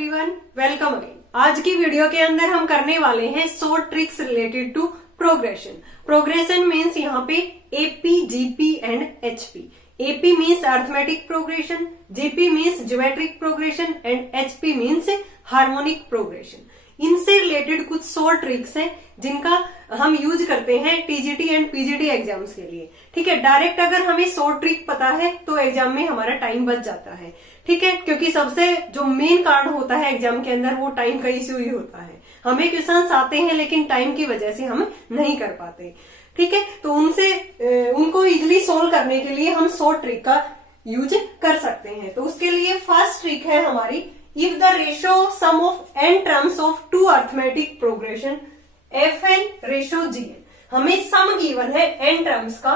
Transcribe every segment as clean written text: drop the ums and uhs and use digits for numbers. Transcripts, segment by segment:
Everyone, welcome again. आज की video के अंदर हम करने वाले हैं short tricks related to progression. Progression means यहाँ पे AP, GP and HP. AP means arithmetic progression, GP means geometric progression and HP means harmonic progression. इनसे रिलेटेड कुछ शॉर्ट ट्रिक्स हैं जिनका हम यूज करते हैं टीजीटी एंड पीजीटी एग्जाम्स के लिए। ठीक है, डायरेक्ट अगर हमें शॉर्ट ट्रिक पता है तो एग्जाम में हमारा टाइम बच जाता है। ठीक है, क्योंकि सबसे जो मेन कारण होता है एग्जाम के अंदर वो टाइम का इश्यू ही होता है। हमें क्वेश्चंस आते हैं लेकिन टाइम की वजह से हम नहीं कर पाते। ठीक है, तो उनको इजिली सोल्व करने के लिए हम शॉर्ट ट्रिक का यूज कर सकते हैं। तो उसके लिए फर्स्ट ट्रिक है हमारी, if the ratio sum of n terms of two arithmetic progression fn ratio gn, हमें सम गिवन है n टर्म्स का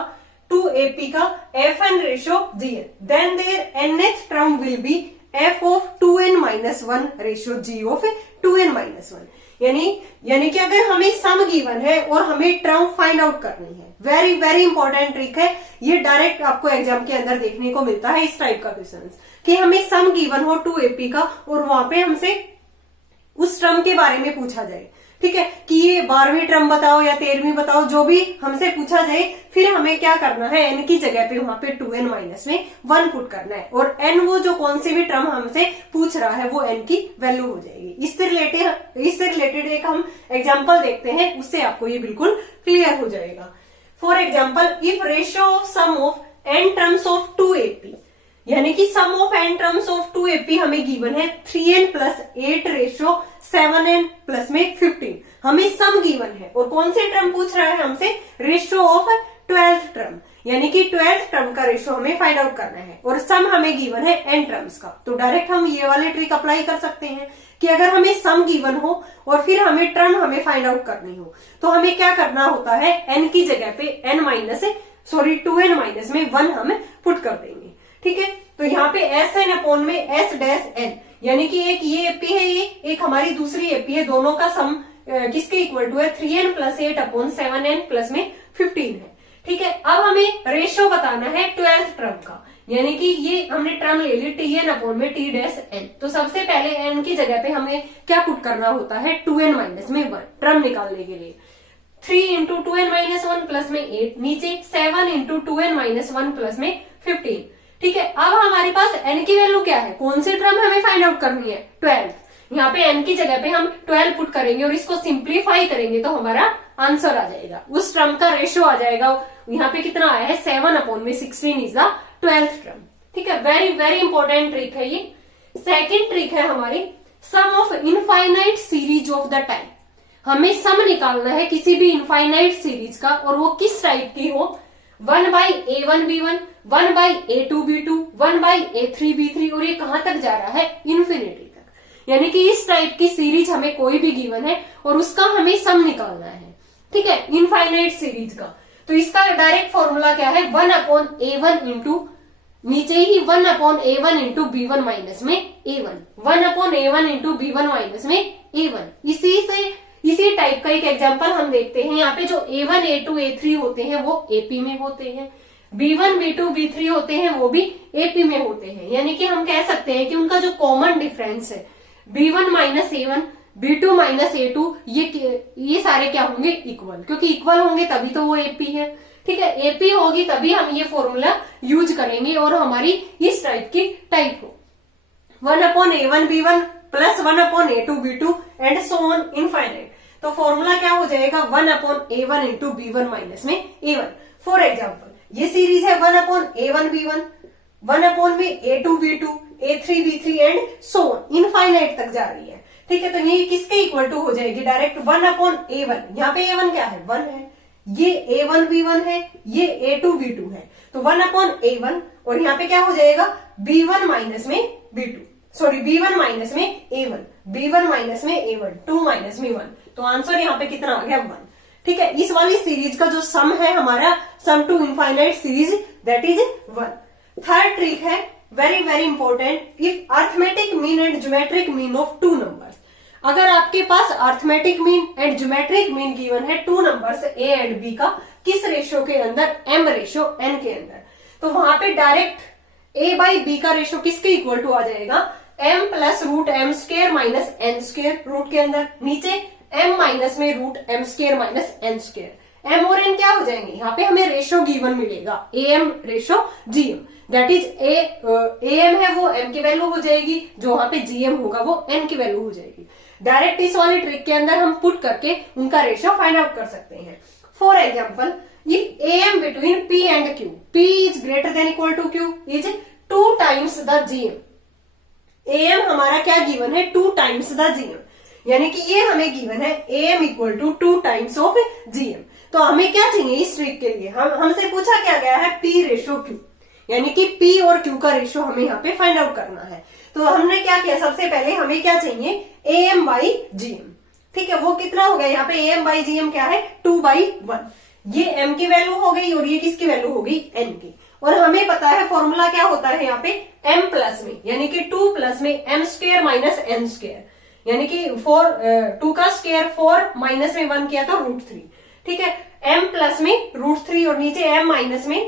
2ap का fn ratio gn, then their nth term will be f of 2n minus 1 ratio g of 2n minus 1। यानी कि अगर हमें सम given है और हमें टर्म फाइंड आउट करनी है, वेरी वेरी इंपॉर्टेंट ट्रिक है ये। डायरेक्ट आपको एग्जाम के अंदर देखने को मिलता है इस टाइप का क्वेश्चन कि हमें सम गिवन हो 2ap का और वहां पे हमसे उस टर्म के बारे में पूछा जाए। ठीक है, कि ये 12वीं टर्म बताओ या 13वीं बताओ, जो भी हमसे पूछा जाए, फिर हमें क्या करना है, n की जगह पे वहां पे 2n माइनस में 1 पुट करना है और n वो जो कौन से भी टर्म हमसे पूछ रहा है वो n की वैल्यू हो जाएगी। इससे रिलेटेड एक हम एग्जाम्पल देखते हैं, उससे आपको ये बिल्कुल क्लियर हो जाएगा। For example, if ratio of sum of n terms of 2ap, यानी कि sum of n terms of 2ap हमें गिवन है 3n plus 8 ratio 7n plus में 15। हमें सम गिवन है और कौन से टर्म पूछ रहा है हमसे, रेशियो ऑफ 12th टर्म, यानी कि 12th टर्म का रेशियो हमें फाइंड आउट करना है और सम हमें गिवन है n टर्म्स का। तो डायरेक्ट हम ये वाले ट्रिक अप्लाई कर सकते हैं कि अगर हमें सम गिवन हो और फिर हमें टर्म हमें फाइंड आउट करनी हो तो हमें क्या करना होता है, n की जगह पे 2n माइनस में 1 हम पुट कर देंगे। ठीक है, तो यहाँ पे Sn अपॉन में S डैश n, यानी कि एक ये एपी है, ये एक हमारी दूसरी एपी है, दोनों का सम किसके इक्वल टू है 3n plus 8 upon 7n plus में 15 है। ठीक है, अब हमें रेशियो बताना है 12th टर्म का, यानी कि ये हमने टर्म ले ली tn अपॉन में t डैश n। तो सबसे पहले n की जगह पे हमें क्या पुट करना होता है, 2n माइनस में 1 टर्म निकालने के लिए। 3 इंटू 2n माइनस 1 प्लस में 8, नीचे 7 इंटू 2n माइनस 1 प्लस में 15। ठीक है, अब हमारे पास n की वैल्यू क्या है, कौन सी टर्म हमें फाइंड आउट करनी है, 12। यहाँ पे n की जगह पे हम 12 पुट करेंगे और इसको सिंप्लीफाई करेंगे तो हमारा आंसर आ जाएगा, उस टर्म का रेशियो आ जाएगा। यहाँ पे कितना आया है, 7 अपॉन में 16 इज द 12th टर्म। ठीक है, वेरी वेरी इंपॉर्टेंट ट्रिक है ये। सेकेंड ट्रिक है हमारी, sum of infinite series of the type. हमें सम निकालना है किसी भी इनफाइनाइट सीरीज का और वो किस टाइप की हो, 1/a1b1, 1/a2b2, 1/a3b3 और ये कहां तक जा रहा है, इन्फिनिटी तक। यानी कि इस टाइप की सीरीज हमें कोई भी गिवन है और उसका हमें सम निकालना है। ठीक है, इनफाइनाइट सीरीज का। तो इसका डायरेक्ट फॉर्मूला क्या है, 1/a1 इंटू नीचे ही 1/a1 इंटू b1 माइनस में a1, 1/a1 into b1 minus में a1। इसी टाइप का एक एग्जांपल हम देखते हैं। यहाँ पे जो a1, a2, a3 होते हैं वो AP में होते हैं, b1, b2, b3 होते हैं वो भी AP में होते हैं। यानी कि हम कह सकते हैं कि उनका जो कॉमन डिफरेंस है b1 minus a1, b2 minus a2, ये सारे क्या होंगे, इक्वल। क्योंकि इक्वल होंगे तभी तो वो AP है। ठीक है, AP होगी तभी हम ये फॉर्मूला यूज करेंगे और हमारी इस टाइप की टाइप हो, 1/a1b1 plus 1/a2b2 and so on infinite. तो फॉर्मूला क्या हो जाएगा, 1/a1 इंटू b1 माइनस में a1। फॉर एग्जाम्पल, ये सीरीज है 1/a1b1, 1/a2b2, a3b3 and so on infinite तक जा रही है। ठीक है, तो ये किसके इक्वल टू हो जाएगी, डायरेक्ट 1/a1। यहाँ पे a1 क्या है, 1 है, ये a1b1 है, ये a2b2 है, तो 1/a1 और यहाँ पे क्या हो जाएगा, b1 माइनस में b2, सॉरी b1 माइनस में a1, b1 माइनस में a1, 2 माइनस में 1। तो आंसर यहाँ पे कितना आ गया, 1। ठीक है, इस वाली सीरीज का जो सम है हमारा, sum to infinite series, that is 1। Third trick है, very very important, if arithmetic mean and geometric mean of 2 numbers. अगर आपके पास arithmetic mean and geometric mean given है 2 नंबर्स a एंड b का, किस रेशियो के अंदर, m रेशियो n के अंदर, तो वहां पे डायरेक्ट a बाई b का रेशियो किसके इक्वल टू आ जाएगा, m plus root M square minus N square root के अंदर, नीचे m माइनस में root M square minus N square. m और n क्या हो जाएंगे, यहाँ पे हमें रेशो गिवन मिलेगा am ratio gm, that is am है वो m की वैल्यू हो जाएगी, जो वहां पे gm होगा वो n की वैल्यू हो जाएगी। डायरेक्ट इस वाली ट्रिक के अंदर हम पुट करके उनका रेशो फाइंड आउट कर सकते हैं। For example, if am between p and q, p is greater than equal to q is 2 times the gm। am हमारा क्या गिवन है, 2 टाइम्स द gm, यानी कि ये हमें गिवन है am equal to 2 times of gm। तो हमें क्या चाहिए इस ट्रिक के लिए, हमसे पूछा क्या गया है p रेशो q, यानी कि p और q का रेशो हमें यहाँ पे फाइंड आउट करना है। तो हमने क्या किया, सबसे पहले हमें क्या चाहिए am बाई gm, ठीक है। वो कितना हो गया, यहाँ पे am बाई gm क्या है 2/1, ये m की वैल्यू हो गई और ये किसकी वैल्यू हो गई n की। और हमें पता है फॉर्मूला क्या होता है यहाँ पे m प्लस में, यानी कि 2 प्लस में m square minus n square, यानी कि 2 का स्क्र 4 माइनस में 1 किया तो √3, ठीक है। m प्लस में √3 और नीचे m माइनस में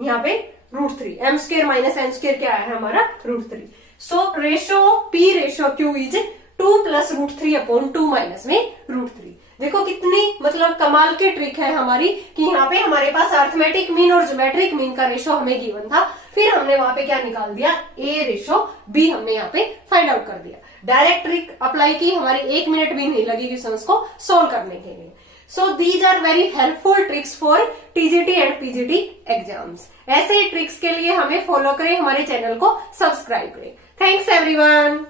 यहाँ पे √3, m square minus n square क्या है हमारा √3। So ratio p ratio q is 2 plus √3/2 minus में √3। देखो कितनी मतलब कमाल की ट्रिक है हमारी कि यहाँ पे हमारे पास अर्थमेटिक मीन और ज्योमेट्रिक मीन का रेशो हमें गिवन था, फिर हमने वहां पे क्या निकाल दिया, a रेशो b हमने यहाँ पे फाइंड आउट कर दिया। डायरेक्ट ट्रिक अप्लाई की, हमारी 1 मिनट भी नहीं लगी क्वेश्चंस को सोल्व करने के लिए। So these are very helpful tricks for TGT and PGT exams. ऐसे ट्रिक्स के लिए हमें फॉलो करें, हमारे चैनल को सब्सक्राइब करें। Thanks everyone.